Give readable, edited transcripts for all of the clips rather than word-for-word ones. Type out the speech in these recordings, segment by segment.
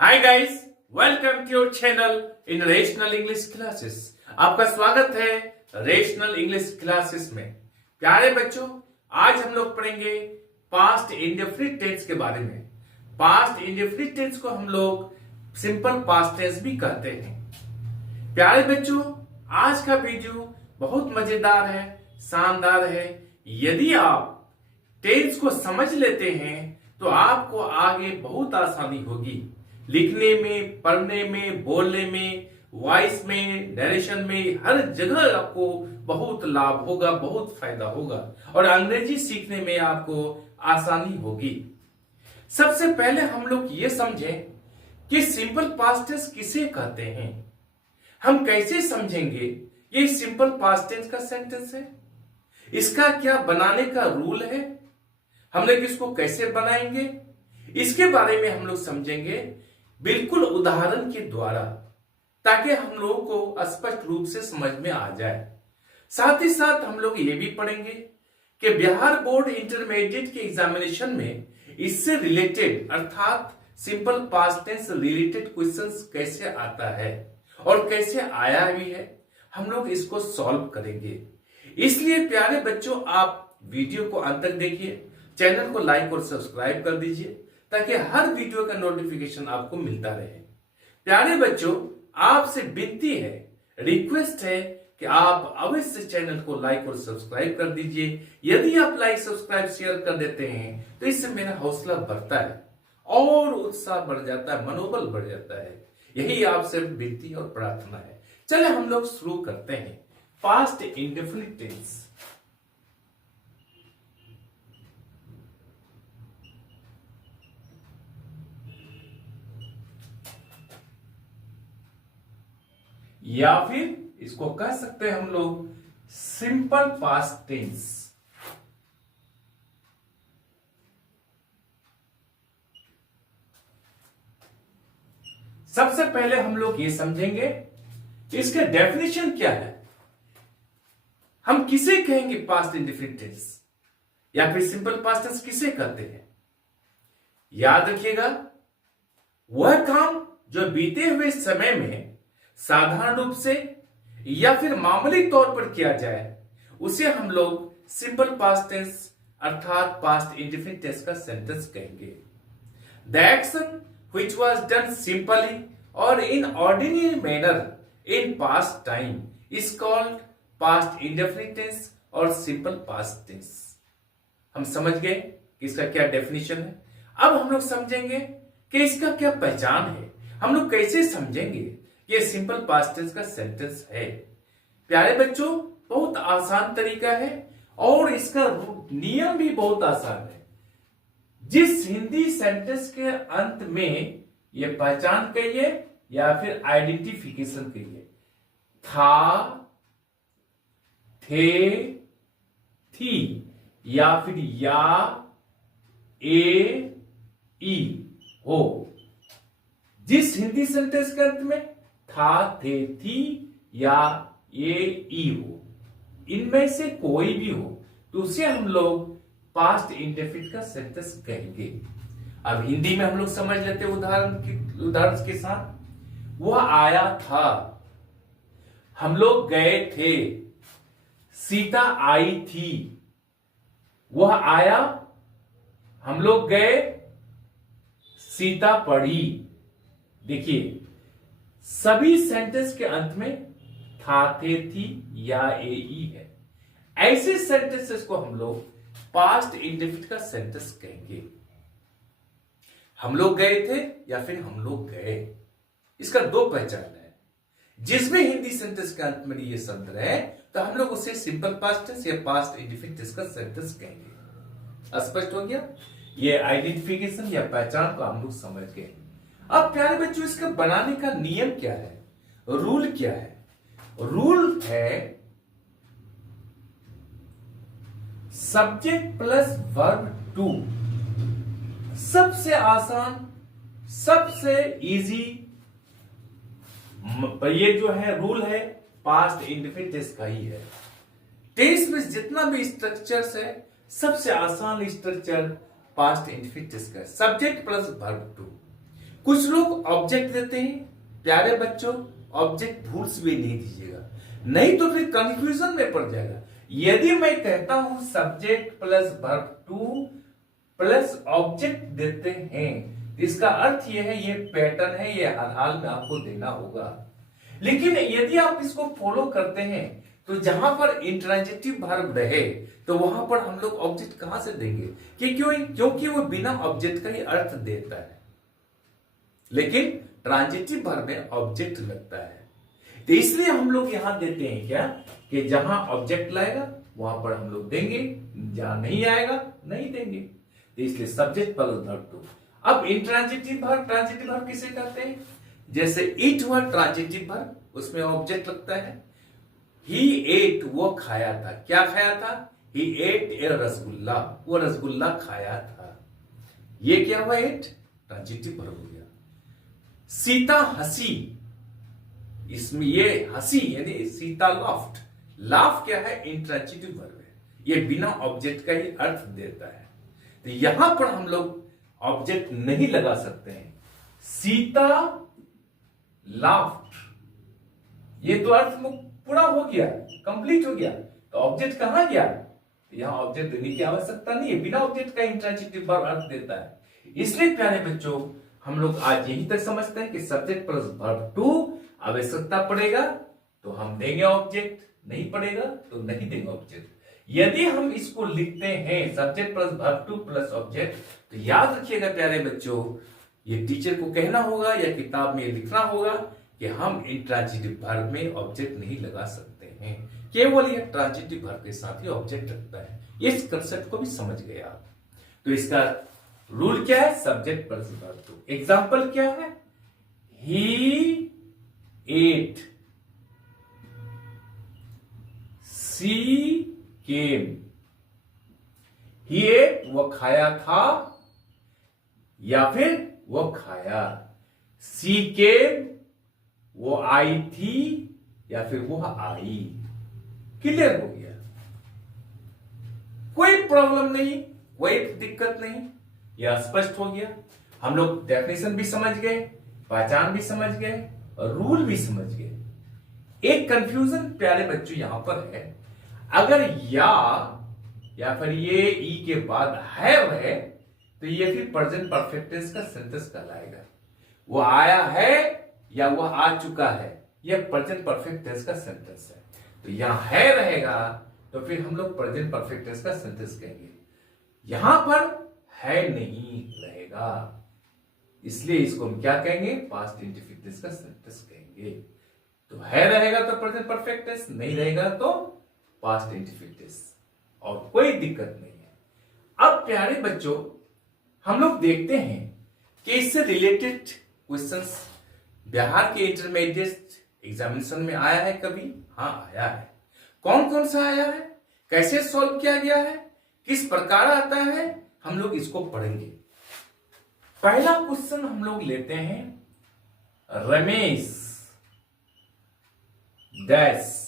Hi guys, welcome to your channel in rational English classes. आपका स्वागत है rational English classes में। प्यारे बच्चों, आज हम लोग पढ़ेंगे पास्ट इंडेफिनिट टेंस के बारे में। पास्ट इंडेफिनिट टेंस को हम लोग सिंपल पास्ट टेंस भी कहते हैं। प्यारे बच्चों, आज का वीडियो बहुत मजेदार है, शानदार है। यदि आप टेंस को समझ लेते हैं तो आपको आगे बहुत आसानी होगी, लिखने में, पढ़ने में, बोलने में, वॉइस में, नरेशन में, हर जगह आपको बहुत लाभ होगा, बहुत फायदा होगा और अंग्रेजी सीखने में आपको आसानी होगी। सबसे पहले हम लोग ये समझें कि सिंपल पास्ट टेंस किसे कहते हैं। हम कैसे समझेंगे ये सिंपल पास्ट टेंस का सेंटेंस है, इसका क्या बनाने का रूल है, हम लोग इसको कैसे बनाएंगे, इसके बारे में हम लोग समझेंगे बिल्कुल उदाहरण के द्वारा, ताकि हम लोगों को स्पष्ट रूप से समझ में आ जाए। साथ ही साथ हम लोग ये भी पढ़ेंगे कि बिहार बोर्ड इंटरमीडिएट के एग्जामिनेशन में इससे रिलेटेड अर्थात simple past tense related questions कैसे आता है और कैसे आया भी है, हम लोग इसको सॉल्व करेंगे। इसलिए प्यारे बच्चों, आप वीडियो को अंत तक देखिए, चैनल को लाइक और सब्सक्राइब कर दीजिए ताकि हर वीडियो का नोटिफिकेशन आपको मिलता रहे। प्यारे बच्चों, आपसे विनती है, रिक्वेस्ट है कि आप अवश्य चैनल को लाइक और सब्सक्राइब कर दीजिए। यदि आप लाइक, सब्सक्राइब, शेयर कर देते हैं तो इससे मेरा हौसला बढ़ता है और उत्साह बढ़ जाता है, मनोबल बढ़ जाता है। यही आपसे विनती और प्रार्थना है। चले हम लोग शुरू करते हैं। Past indefinite tense. या फिर इसको कह सकते हैं हम लोग सिंपल पास्ट टेंस। सबसे पहले हम लोग ये समझेंगे कि इसका डेफिनेशन क्या है। हम किसे कहेंगे पास्ट इंडेफिनिट टेंस या फिर सिंपल पास्ट टेंस किसे कहते हैं। याद रखिएगा, वह काम जो बीते हुए समय में साधारण रूप से या फिर मामूली तौर पर किया जाए उसे हम लोग सिंपल पास्ट टेंस अर्थात पास्ट इंडेफिनिट टेंस का सेंटेंस कहेंगे। The action which was done simply और in ordinary manner in past time is called past indefinite tense और सिंपल पास्ट टेंस। हम समझ गए कि इसका क्या डेफिनेशन है। अब हम लोग समझेंगे कि इसका क्या पहचान है, हम लोग कैसे समझेंगे ये सिंपल पास्ट टेंस का सेंटेंस है। प्यारे बच्चों, बहुत आसान तरीका है और इसका नियम भी बहुत आसान है। जिस हिंदी सेंटेंस के अंत में ये पहचान कहिए या फिर आइडेंटिफिकेशन कहिए, था, थे, थी या फिर या, ए, ई हो, जिस हिंदी सेंटेंस के अंत में था, थे, थी या ये, ई हो, इनमें से कोई भी हो तो उसे हम लोग पास्ट इंडेफिनिट का सेंटेंस कहेंगे। अब हिंदी में हम लोग समझ लेते हैं उदाहरण के साथ। वह आया था, हम लोग गए थे, सीता आई थी। वह आया, हम लोग गए, सीता पढ़ी। देखिए, सभी सेंटेंस के अंत में था, थे, थी या ए, ई है। ऐसे सेंटेंसेस को हम लोग पास्ट इंडेफिनिट का सेंटेंस कहेंगे। हम लोग गए थे या फिर हम लोग गए, इसका दो पहचान है। जिसमें हिंदी सेंटेंस के अंत में ये शब्द रहे तो हम लोग उसे सिंपल पास्ट टेंस या पास्ट इंडेफिनिट का सेंटेंस कहेंगे। स्पष्ट हो गया? ये आइडेंटिफिकेशन या पहचान को हम लोग समझ गए। अब प्यारे बच्चों, इसका बनाने का नियम क्या है, रूल क्या है? रूल है सब्जेक्ट प्लस वर्ब टू। सबसे आसान, सबसे इजी ये जो है रूल है पास्ट इंडेफिनिट टेंस का ही है। टेंस में जितना भी स्ट्रक्चर्स है, सबसे आसान स्ट्रक्चर पास्ट इंडेफिनिट टेंस का है, सब्जेक्ट प्लस वर्ब टू। कुछ लोग ऑब्जेक्ट देते हैं, प्यारे बच्चों ऑब्जेक्ट भूल से भी नहीं दीजिएगा, नहीं तो फिर कंफ्यूजन में पड़ जाएगा। यदि मैं कहता हूं subject plus verb two plus object देते हैं, इसका अर्थ यह है, ये पैटर्न है, ये हर हाल में आपको देना होगा। लेकिन यदि आप इसको फॉलो करते हैं तो जहां पर इंट्रांजिटिव वर्ब रहे तो वहां पर हम लोग ऑब्जेक्ट कहां से देंगे, क्योंकि वो बिना ऑब्जेक्ट का ही अर्थ देता है। लेकिन ट्रांजिटिव वर्ब में ऑब्जेक्ट लगता है, तो इसलिए हम लोग यहां देते हैं क्या कि जहां ऑब्जेक्ट लाएगा वहां पर हम लोग देंगे, जहां नहीं आएगा नहीं देंगे। तो इसलिए सब्जेक्ट प्लस वर्ब टू। अब इंट्रांजिटिव वर्ब किसे कहते हैं? जैसे ईट हुआ ट्रांजिटिव वर्ब, उसमें ऑब्जेक्ट लगता है। ही एट, वो खाया था, क्या खाया था? ही एट ए रसगुल्ला, वो रसगुल्ला खाया था। ये क्या हुआ? एट ट्रांजिटिव वर्ब हो गया। सीता हंसी, इसमें ये हंसी यानी सीता लाफ्ड, लाफ क्या है? इंट्रांजिटिव वर्ब है, ये बिना ऑब्जेक्ट का ही अर्थ देता है। तो यहां पर हम लोग ऑब्जेक्ट नहीं लगा सकते हैं। सीता लाफ्ड, ये तो अर्थ पूरा हो गया, कंप्लीट हो गया, तो ऑब्जेक्ट कहां गया? तो यहां ऑब्जेक्ट देने की आवश्यकता नहीं है, बिना ऑब्जेक्ट का इंट्रांजिटिव वर्ब अर्थ देता है। इसलिए प्यारे बच्चों हम लोग आज यहीं तक समझते हैं कि सब्जेक्ट प्लस वर्ब टू, आवश्यकता पड़ेगा तो हम देंगे ऑब्जेक्ट, नहीं पड़ेगा तो नहीं देंगे ऑब्जेक्ट। यदि हम इसको लिखते हैं subject plus verb two plus object, तो याद रखिएगा प्यारे बच्चों, ये टीचर को कहना होगा या किताब में लिखना होगा कि हम इंट्रांजिटिव वर्ब में ऑब्जेक्ट नहीं लगा सकते हैं, केवल यह ट्रांजिटिव वर्ब के साथ ही ऑब्जेक्ट रखता है। इस कंसेप्ट को भी समझ गए आप। तो इसका रूल क्या है? Subject plus verb two. Example क्या है? ही एट, सी केम। ही एट, वो खाया था या फिर वो खाया। सी केम, वो आई थी या फिर वो आई। क्लियर हो गया? कोई प्रॉब्लम नहीं, कोई दिक्कत नहीं, यह स्पष्ट हो गया। हम लोग डेफिनेशन भी समझ गए, पहचान भी समझ गए और रूल भी समझ गए। एक कंफ्यूजन प्यारे बच्चों यहां पर है, अगर या फिर ये ई के बाद हैव है तो ये फिर प्रेजेंट परफेक्ट टेंस का सेंटेंस कहलाएगा। वो आया है या वो आ चुका है, यह प्रेजेंट परफेक्ट टेंस का सेंटेंस है। तो यहां है रहेगा तो फिर हम लोग प्रेजेंट परफेक्ट टेंस का सेंटेंस कहेंगे। यहां पर है नहीं रहेगा, इसलिए इसको हम क्या कहेंगे? पास्ट इंडेफिनिट टेंस का सेंटेंस कहेंगे। तो है रहेगा तो प्रेजेंट परफेक्ट टेंस, नहीं रहेगा तो पास्ट इंडेफिनिट टेंस, और कोई दिक्कत नहीं है। अब प्यारे बच्चों हम लोग देखते हैं कि इससे रिलेटेड क्वेश्चंस बिहार के इंटरमीडिएट एग्जामिनेशन में आया है कभी? हाँ आया है। कौन कौन सा आया है, कैसे सॉल्व किया गया है, किस प्रकार आता है, हम लोग इसको पढ़ेंगे। पहला क्वेश्चन हम लोग लेते हैं, Ramesh dash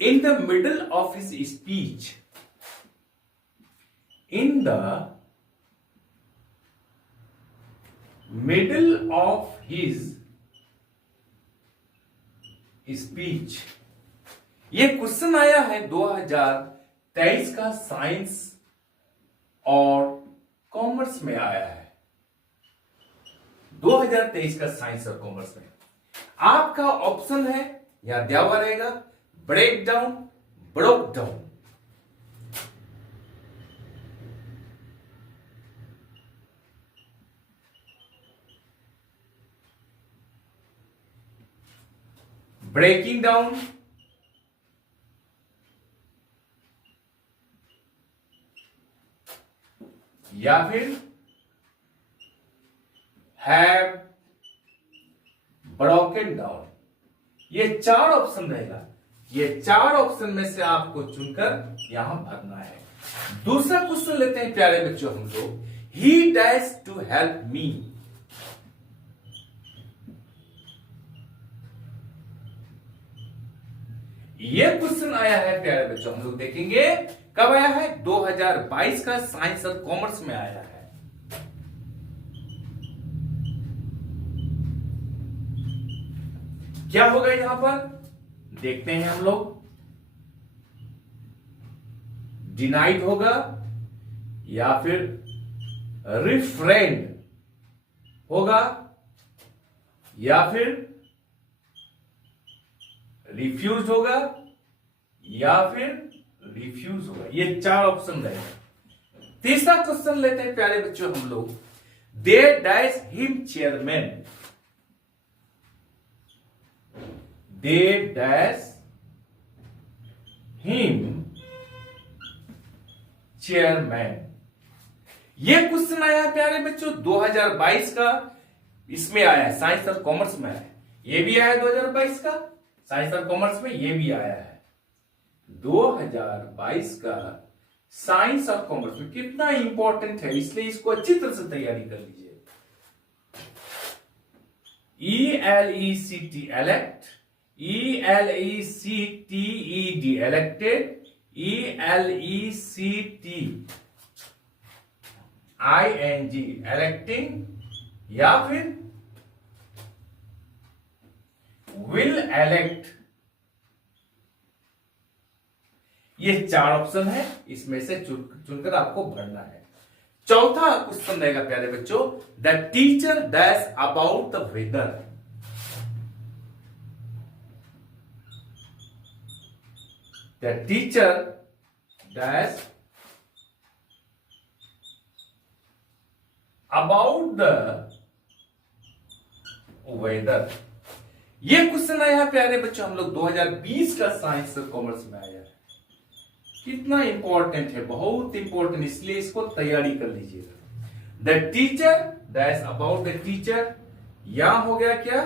in the middle of his speech, in the middle of his speech। ये क्वेश्चन आया है 2023 का साइंस और कॉमर्स में आया है। 2023 का साइंस और कॉमर्स में आपका ऑप्शन है, यहां दिया हुआ रहेगा, break down, broke down. Breaking down, या फिर हैव ब्रोकन डाउन। ये चार ऑप्शन रहेगा, ये चार ऑप्शन में से आपको चुनकर यहां भरना है। दूसरा क्वेश्चन लेते हैं प्यारे बच्चों हम लोग, he dash to help me. ये क्वेश्चन आया है प्यारे बच्चों, हम लोग देखेंगे कब आया है, 2022 का साइंस और कॉमर्स में आया है। क्या होगा यहां पर, देखते हैं हम लोग। डिनाइड होगा या फिर रिफ्रेंड होगा या फिर रिफ्यूज होगा या फिर रिफ्यूज होगा। ये 4 ऑप्शन रहेगा। तीसरा क्वेश्चन लेते हैं प्यारे बच्चों हम लोग। They dash him chairman, they dash him chairman. ये क्वेश्चन आया है प्यारे बच्चों 2022 का, इसमें आया है साइंस और कॉमर्स में आया है। ये भी आया है 2022 का साइंस और कॉमर्स में, ये भी आया है 2022 का साइंस और कॉमर्स में। कितना इंपॉर्टेंट है, इसलिए इसको अच्छी तरह से तैयारी कर लीजिए। ELECT elect, ELECTED elected, ELECT ING electing या फिर will elect। ये 4 ऑप्शन है, इसमें से चुनकर आपको भरना है। चौथा क्वेश्चन रहेगा प्यारे बच्चों, the teacher dash about the weather. The teacher dash about the weather. ये क्वेश्चन आया है प्यारे बच्चों हम लोग 2020 का साइंस और कॉमर्स में आया है। कितना इंपॉर्टेंट है, बहुत इंपॉर्टेंट, इसलिए इसको तैयारी कर लीजिएगा। The teacher dash about the teacher, या हो गया क्या,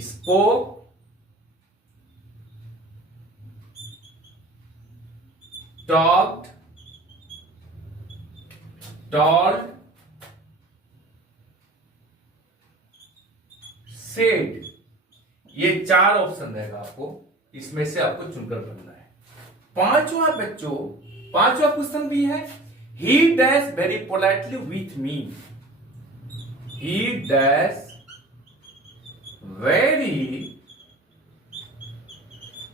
स्पोक, टॉक्ड, टॉल्ड, सेड। ये 4 ऑप्शन रहेगा आपको, इसमें से आपको चुनकर भरना है। पांचवा क्वेश्चन भी है, he dash very politely with me, he dash very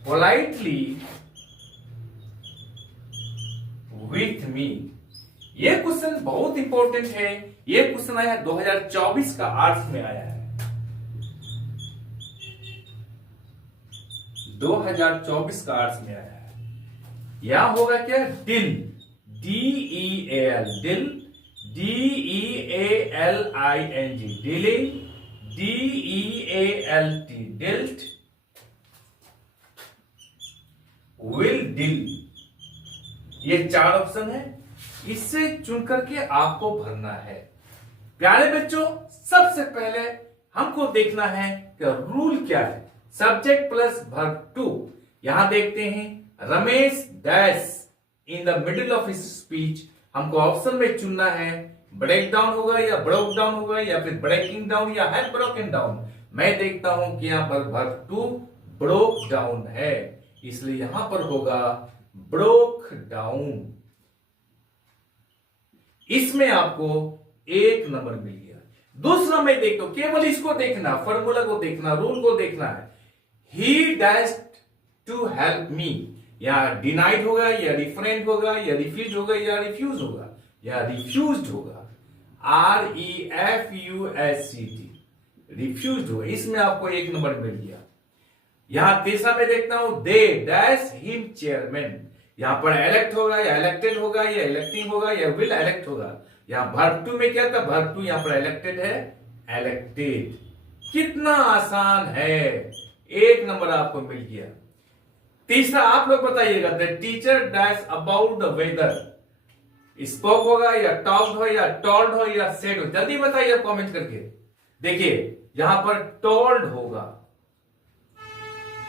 politely with me. ये क्वेश्चन बहुत इंपॉर्टेंट है। ये क्वेश्चन आया है 2024 का आर्ट्स में आया है, 2024 का आर्ट्स में आया है। यहां होगा क्या, deal, DEAL, deal, DEALING, dealing, DEALT, dealt, will deal. ये 4 ऑप्शन है, इससे चुन करके आपको भरना है। प्यारे बच्चों सबसे पहले हमको देखना है कि रूल क्या है। Subject plus verb two. यहां देखते हैं, Ramesh dash in the middle of his speech. हमको ऑप्शन में चुनना है, ब्रेक डाउन होगा या ब्रोक डाउन होगा या फिर ब्रेकिंग डाउन या हैड ब्रोकन डाउन। मैं देखता हूं कि यहां पर वर्ब टू ब्रोक डाउन है, इसलिए यहां पर होगा ब्रोक डाउन। इसमें आपको 1 नंबर मिल गया। दूसरा मैं देखता हूं, केवल इसको देखना, फॉर्मूला को देखना, रूल को देखना है। He dash to help me, या डिनाइड होगा या रिफ्रेंड होगा या रिफ्यूज होगा या रिफ्यूज होगा या रिफ्यूज्ड होगा, REFUSCT, रिफ्यूज्ड होगा। इसमें आपको 1 नंबर मिल गया। यहां तीसरा में देखता हूं, दे डैश हिम चेयरमैन। यहां पर इलेक्ट होगा या इलेक्टेड होगा या इलेक्टिंग होगा या विल इलेक्ट होगा। यहां वर्ब टू में क्या था, वर्ब टू यहां पर इलेक्टेड है, इलेक्टेड। कितना आसान है, 1 नंबर आपको मिल गया। तीसरा आप लोग बताइएगा, the teacher dash about the weather. Spoke होगा या टॉक्ड हो या टोल्ड हो या सेड हो, जल्दी बताइए कमेंट करके। देखिए यहां पर टोल्ड होगा,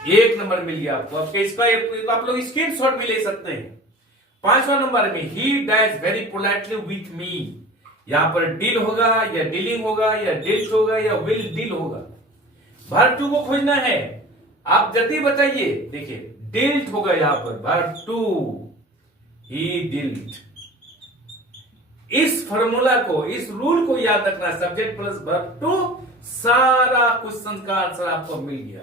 1 नंबर मिल गया आपको। आपके इसका आप लोग स्क्रीनशॉट भी ले सकते हैं। 5वां नंबर में, ही dash very politely with me. यहां पर डील होगा या डीलिंग होगा या डिल्ट होगा या विल डील होगा। वर्ब टू को खोजना है, आप जल्दी बताइए। देखिए डिल्ट होगा यहां पर, वर्ब टू, ही डिल्ट। इस फॉर्मूला को, इस रूल को याद रखना, सब्जेक्ट प्लस वर्ब टू, सारा क्वेश्चन का आंसर आपको मिल गया।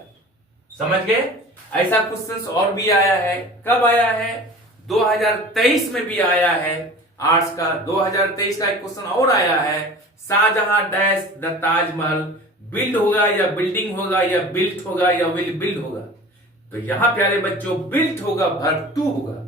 समझ गए? ऐसा क्वेश्चन और भी आया है। कब आया है? 2023 में भी आया है आर्ट्स का। 2023 का एक क्वेश्चन और आया है, Shahjahan dash the Taj Mahal, build होगा या बिल्डिंग होगा या बिल्ट होगा या विल बिल्ड होगा? तो यहां प्यारे बच्चों बिल्ट होगा, वर्ब टू होगा।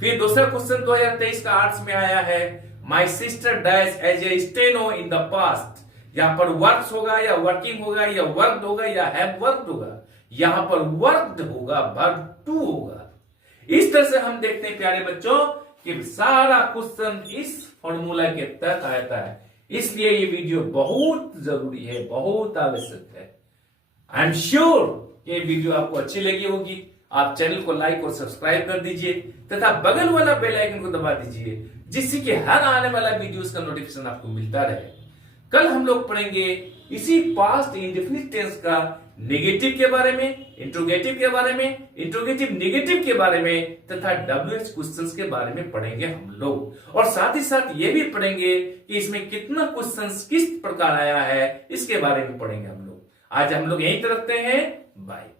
फिर दूसरा क्वेश्चन 2023 का आर्ट्स में आया है, my sister dash as a steno in the past. यहां पर वर्क्स होगा या वर्किंग होगा या वर्कड होगा या हैव वर्कड होगा? यहां पर वर्कड होगा, वर्ब टू होगा। इस तरह से हम देखते हैं प्यारे बच्चों कि सारा क्वेश्चन इस फॉर्मूला के तहत आता है। इसलिए ये वीडियो बहुत जरूरी है, बहुत आवश्यक है। आई एम श्योर ये वीडियो आपको अच्छी लगी होगी। आप चैनल को लाइक और सब्सक्राइब कर दीजिए तथा बगल वाला बेल आइकन को दबा दीजिए, जिससे कि हर आने वाला वीडियोस का नोटिफिकेशन आपको मिलता रहे। कल हम लोग पढ़ेंगे इसी पास्ट इंडेफिनिट टेंस का नेगेटिव के बारे में, इंट्रोगेटिव के बारे में, इंट्रोगेटिव नेगेटिव के बारे में तथा WH क्वेश्चंस के बारे में पढ़ेंगे हम लोग। और साथ ही साथ ये भी पढ़ेंगे कि इसमें कितना क्वेश्चंस किस प्रकार आया है, इसके बारे में पढ़ेंगे हम लोग। आज हम लोग यहीं पर रखते हैं। बाय।